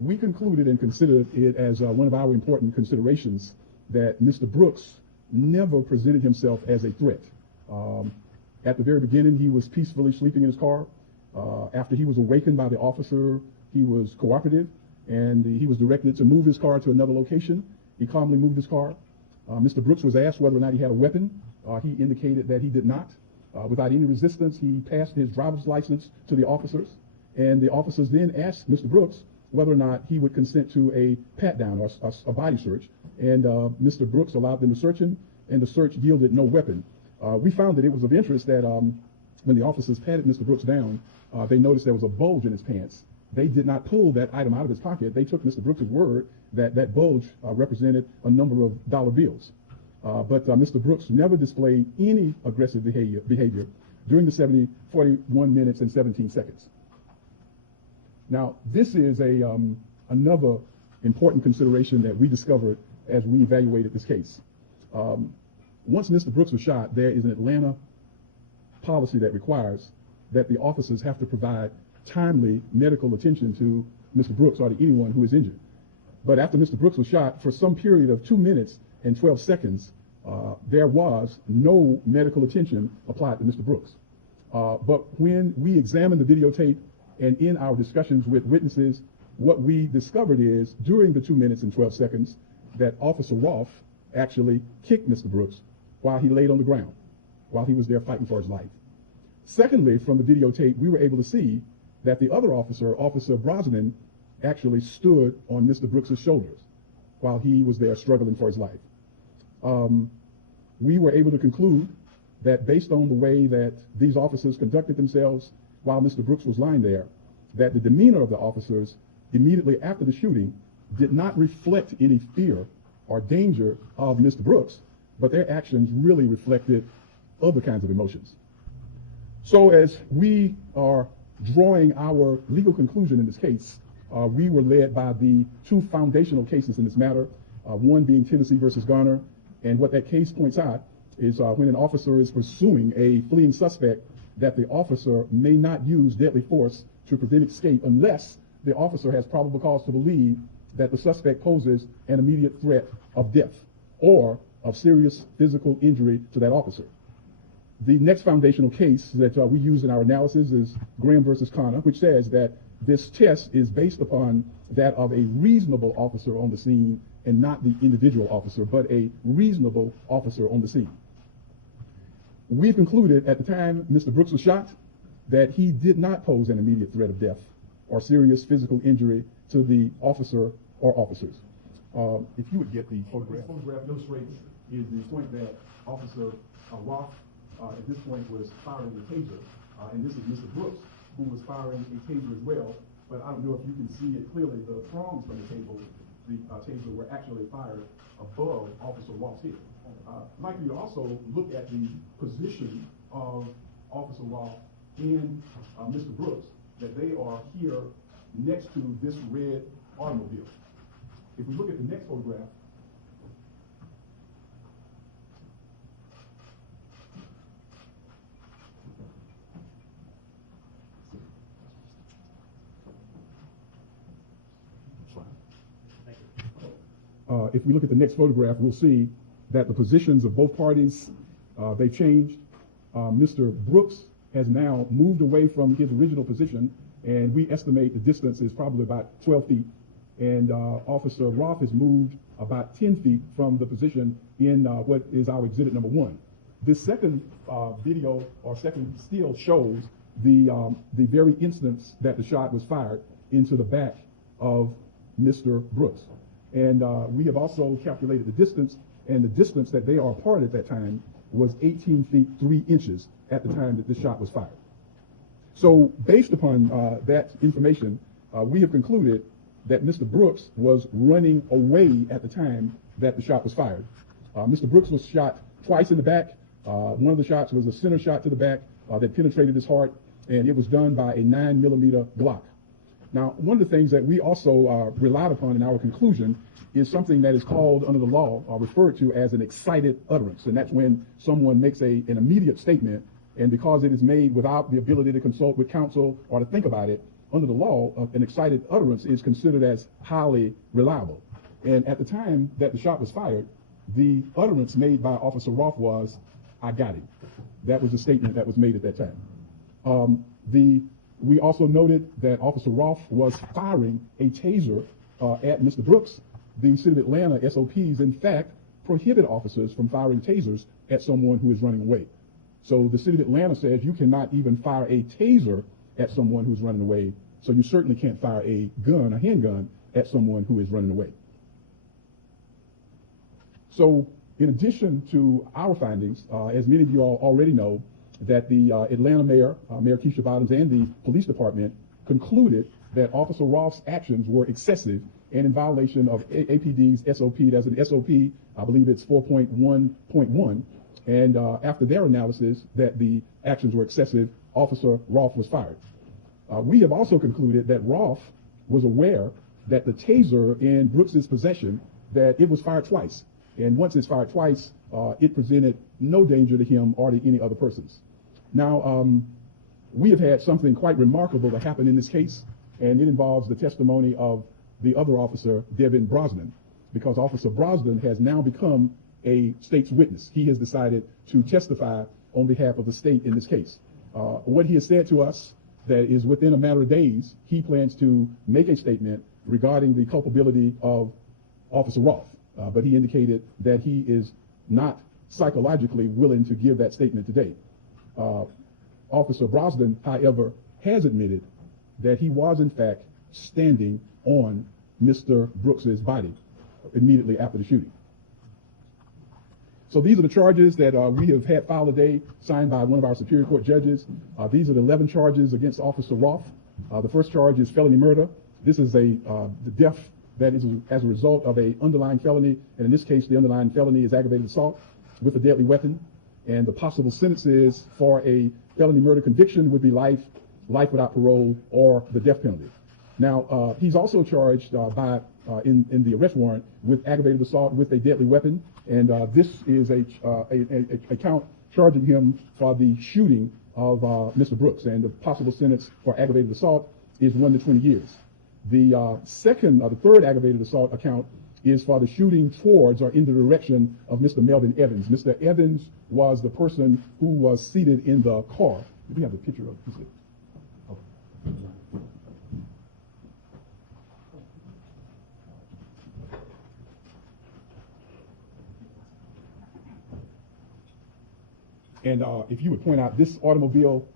we concluded and considered it as one of our important considerations that Mr. Brooks never presented himself as a threat. At the very beginning, he was peacefully sleeping in his car. After he was awakened by the officer, he was cooperative, and he was directed to move his car to another location. He calmly moved his car. Mr. Brooks was asked whether or not he had a weapon. He indicated that he did not. Without any resistance, he passed his driver's license to the officers, and the officers then asked Mr. Brooks whether or not he would consent to a pat-down or a body search, and Mr. Brooks allowed them to search him, and the search yielded no weapon. We found that it was of interest that when the officers patted Mr. Brooks down, they noticed there was a bulge in his pants. They did not pull that item out of his pocket. They took Mr. Brooks' word that that bulge represented a number of dollar bills. But Mr. Brooks never displayed any aggressive behavior during the 41 minutes and 17 seconds. Now, this is another important consideration that we discovered as we evaluated this case. Once Mr. Brooks was shot, there is an Atlanta policy that requires that the officers have to provide timely medical attention to Mr. Brooks or to anyone who is injured. But after Mr. Brooks was shot, for some period of 2 minutes and 12 seconds, there was no medical attention applied to Mr. Brooks. But when we examined the videotape and in our discussions with witnesses, what we discovered is during the 2 minutes and 12 seconds that Officer Rolfe actually kicked Mr. Brooks while he laid on the ground, while he was there fighting for his life. Secondly, from the videotape, we were able to see that the other officer, Officer Brosnan, actually stood on Mr. Brooks' shoulders while he was there struggling for his life. We were able to conclude that based on the way that these officers conducted themselves while Mr. Brooks was lying there, that the demeanor of the officers immediately after the shooting did not reflect any fear or danger of Mr. Brooks, but their actions really reflected other kinds of emotions. So as we are drawing our legal conclusion in this case, we were led by the two foundational cases in this matter, one being Tennessee versus Garner. And what that case points out is when an officer is pursuing a fleeing suspect, that the officer may not use deadly force to prevent escape unless the officer has probable cause to believe that the suspect poses an immediate threat of death or of serious physical injury to that officer. The next foundational case that we use in our analysis is Graham versus Connor, which says that this test is based upon that of a reasonable officer on the scene and not the individual officer, but a reasonable officer on the scene. We concluded at the time Mr. Brooks was shot that he did not pose an immediate threat of death or serious physical injury to the officer or officers. If you would get the photograph. This photograph illustrates is the point that Officer Rolfe at this point was firing a taser, and this is Mr. Brooks who was firing a taser as well, but I don't know if you can see it clearly. The prongs from the taser were actually fired above Officer Rolfe's head. I'd like you to also look at the position of Officer Rolfe and Mr. Brooks, that they are here next to this red automobile. If we look at the next photograph, if we look at the next photograph, we'll see that the positions of both parties, they've changed. Mr. Brooks has now moved away from his original position, and we estimate the distance is probably about 12 feet. And Officer Rolfe has moved about 10 feet from the position in what is our exhibit number 1. This second video or second still shows the very instance that the shot was fired into the back of Mr. Brooks. And we have also calculated the distance, and the distance that they are apart at that time was 18 feet 3 inches at the time that this shot was fired. So based upon that information, we have concluded that Mr. Brooks was running away at the time that the shot was fired. Mr. Brooks was shot twice in the back. One of the shots was a center shot to the back that penetrated his heart, and it was done by a 9mm Glock. Now, one of the things that we also relied upon in our conclusion is something that is called under the law, referred to as an excited utterance. And that's when someone makes an immediate statement, and because it is made without the ability to consult with counsel or to think about it, under the law, an excited utterance is considered as highly reliable. And at the time that the shot was fired, the utterance made by Officer Rolfe was, "I got him." That was the statement that was made at that time. We also noted that Officer Rolfe was firing a taser at Mr. Brooks. The City of Atlanta SOPs, in fact, prohibit officers from firing tasers at someone who is running away. So the City of Atlanta says you cannot even fire a taser at someone who's running away, so you certainly can't fire a gun, a handgun, at someone who is running away. So in addition to our findings, as many of you all already know, that the Atlanta mayor, Mayor Keisha Bottoms, and the police department concluded that Officer Rolfe's actions were excessive and in violation of APD's SOP. That's an SOP, I believe it's 4.1.1. And after their analysis that the actions were excessive, Officer Rolfe was fired. We have also concluded that Rolfe was aware that the taser in Brooks's possession, that it was fired twice. And once it's fired twice, it presented no danger to him or to any other persons. Now, we have had something quite remarkable to happen in this case, and it involves the testimony of the other officer, Devin Brosnan, because Officer Brosnan has now become a state's witness. He has decided to testify on behalf of the state in this case. What he has said to us, that is within a matter of days, he plans to make a statement regarding the culpability of Officer Rolfe. But he indicated that he is not psychologically willing to give that statement today. Officer Brosnan, however, has admitted that he was in fact standing on Mr. Brooks's body immediately after the shooting. So these are the charges that we have had filed today, signed by one of our Superior Court judges. These are the 11 charges against Officer Rolfe. The first charge is felony murder. This is the death that is as a result of a underlying felony, and in this case, the underlying felony is aggravated assault with a deadly weapon. And the possible sentences for a felony murder conviction would be life without parole, or the death penalty. Now, he's also charged in the arrest warrant with aggravated assault with a deadly weapon, and this is a count charging him for the shooting of Mr. Brooks, and the possible sentence for aggravated assault is 1 to 20 years. The third aggravated assault account is for the shooting towards or in the direction of Mr. Melvin Evans. Mr. Evans was the person who was seated in the car. Do we have the picture of this? And if you would point out, this automobile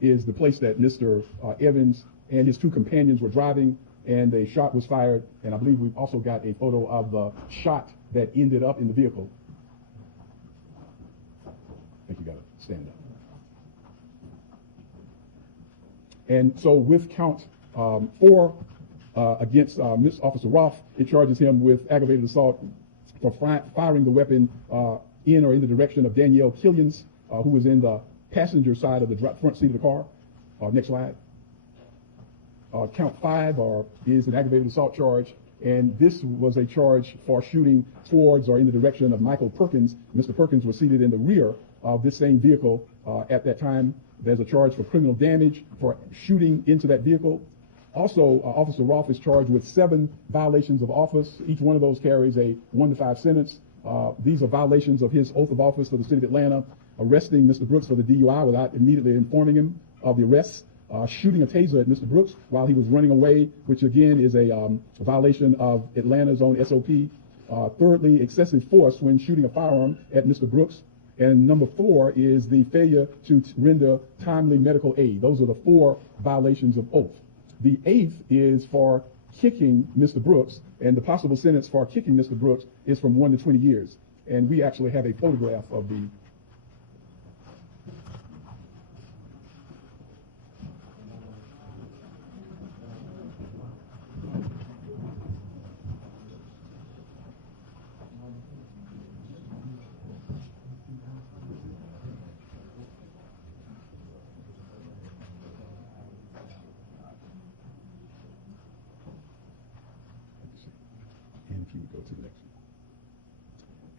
is the place that Mr. Evans and his two companions were driving, and a shot was fired. And I believe we've also got a photo of the shot that ended up in the vehicle. I think you got to stand up. And so with count 4 against Miss Officer Rolfe, it charges him with aggravated assault for firing the weapon in or in the direction of Danielle Killians, who was in the passenger side of the front seat of the car. Next slide. Count 5 is an aggravated assault charge, and this was a charge for shooting towards or in the direction of Michael Perkins. Mr. Perkins was seated in the rear of this same vehicle at that time. There's a charge for criminal damage for shooting into that vehicle. Also, Officer Rolfe is charged with 7 violations of office. Each one of those carries a 1 to 5 sentence. These are violations of his oath of office for the City of Atlanta: arresting Mr. Brooks for the DUI without immediately informing him of the arrest, shooting a taser at Mr. Brooks while he was running away, which again is a violation of Atlanta's own SOP. Thirdly, excessive force when shooting a firearm at Mr. Brooks. And number 4 is the failure to render timely medical aid. Those are the 4 violations of oath. The 8th is for kicking Mr. Brooks, and the possible sentence for kicking Mr. Brooks is from 1 to 20 years. And we actually have a photograph of the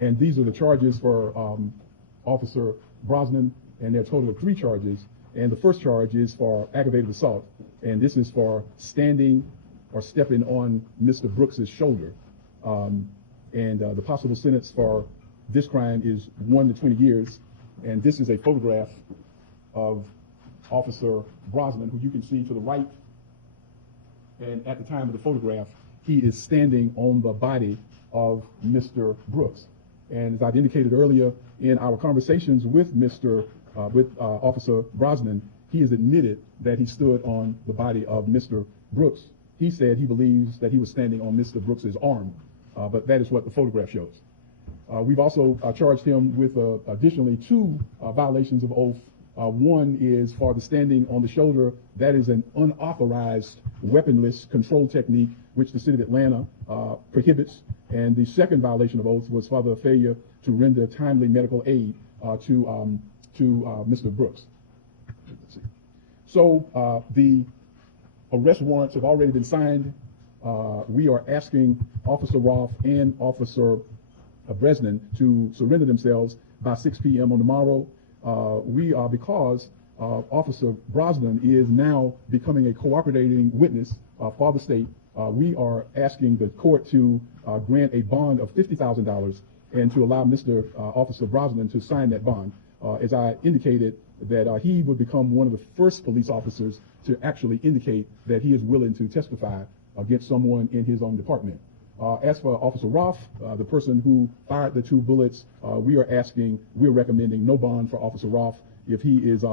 And these are the charges for Officer Brosnan, and they're a total of 3 charges. And the first charge is for aggravated assault, and this is for standing or stepping on Mr. Brooks's shoulder. The possible sentence for this crime is 1 to 20 years. And this is a photograph of Officer Brosnan, who you can see to the right. And at the time of the photograph, he is standing on the body of Mr. Brooks. And as I've indicated earlier in our conversations with Officer Brosnan, he has admitted that he stood on the body of Mr. Brooks. He said he believes that he was standing on Mr. Brooks's arm, but that is what the photograph shows. We've also charged him with additionally 2 violations of oath. One is for the standing on the shoulder. That is an unauthorized weaponless control technique which the city of Atlanta prohibits. And the second violation of oath was for the failure to render timely medical aid to Mr. Brooks. So the arrest warrants have already been signed. We are asking Officer Rolfe and Officer Brosnan to surrender themselves by 6 p.m. on tomorrow. Because Officer Brosnan is now becoming a cooperating witness for the state, we are asking the court to grant a bond of $50,000 and to allow Officer Brosnan to sign that bond. As I indicated, that he would become one of the first police officers to actually indicate that he is willing to testify against someone in his own department. As for Officer Rolfe, the person who fired the 2 bullets, we're recommending no bond for Officer Rolfe. If he is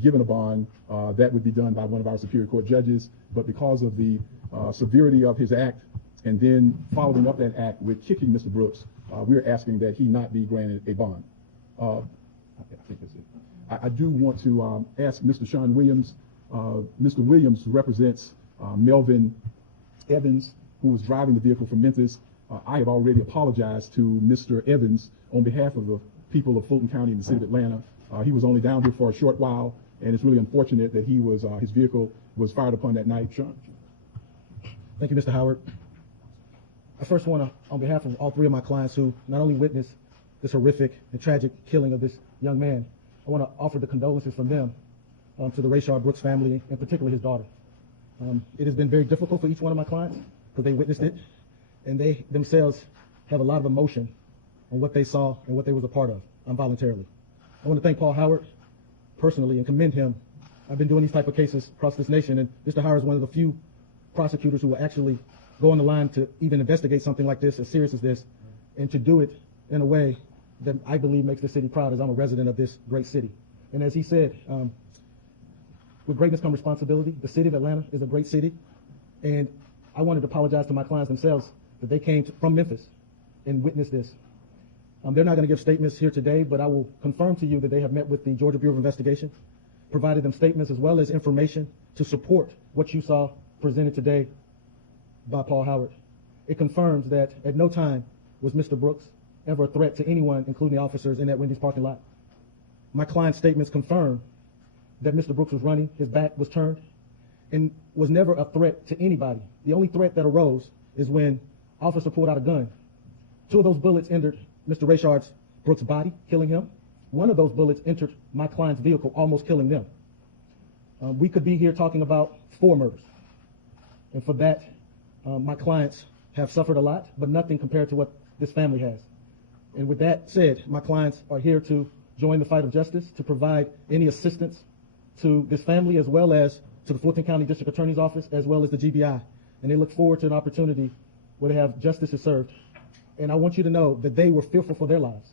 given a bond, that would be done by one of our Superior Court judges. But because of the severity of his act and then following up that act with kicking Mr. Brooks, we're asking that he not be granted a bond. I think that's it. I do want to ask Mr. Sean Williams. Mr. Williams represents Melvin Evans, who was driving the vehicle from Memphis. I have already apologized to Mr. Evans on behalf of the people of Fulton County and the city of Atlanta. He was only down here for a short while, and it's really unfortunate that his vehicle was fired upon that night. Sean. Thank you, Mr. Howard. I first want to, on behalf of all 3 of my clients who not only witnessed this horrific and tragic killing of this young man, I want to offer the condolences from them to the Rayshard Brooks family, and particularly his daughter. It has been very difficult for each one of my clients because they witnessed it, and they themselves have a lot of emotion on what they saw and what they was a part of involuntarily. I want to thank Paul Howard personally and commend him. I've been doing these type of cases across this nation, and Mr. Howard is one of the few prosecutors who will actually go on the line to even investigate something like this, as serious as this, and to do it in a way that I believe makes the city proud, as I'm a resident of this great city. And as he said, with greatness comes responsibility. The city of Atlanta is a great city, and I wanted to apologize to my clients themselves that they came from Memphis and witnessed this. They're not going to give statements here today, but I will confirm to you that they have met with the Georgia Bureau of Investigation, provided them statements as well as information to support what you saw presented today by Paul Howard. It confirms that at no time was Mr. Brooks ever a threat to anyone, including the officers in that Wendy's parking lot. My client's statements confirm that Mr. Brooks was running, his back was turned, and was never a threat to anybody. The only threat that arose is when officer pulled out a gun. 2 of those bullets entered Mr. Rayshard Brooks' body, killing him. 1 of those bullets entered my client's vehicle, almost killing them. We could be here talking about 4 murders. And for that, my clients have suffered a lot, but nothing compared to what this family has. And with that said, my clients are here to join the fight of justice, to provide any assistance to this family, as well as to the Fulton County District Attorney's Office, as well as the GBI. And they look forward to an opportunity where they have justice is served. And I want you to know that they were fearful for their lives.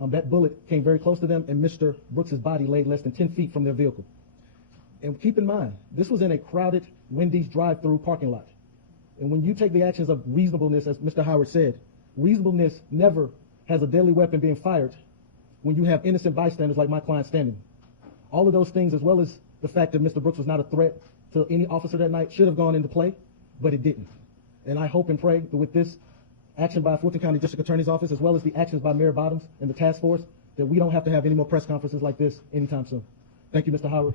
That bullet came very close to them, and Mr. Brooks's body laid less than 10 feet from their vehicle. And keep in mind, this was in a crowded Wendy's drive-through parking lot. And when you take the actions of reasonableness, as Mr. Howard said, reasonableness never has a deadly weapon being fired when you have innocent bystanders like my client standing. All of those things, as well as the fact that Mr. Brooks was not a threat to any officer that night, should have gone into play, but it didn't. And I hope and pray that with this action by Fulton County District Attorney's Office, as well as the actions by Mayor Bottoms and the task force, that we don't have to have any more press conferences like this anytime soon. Thank you, Mr. Howard.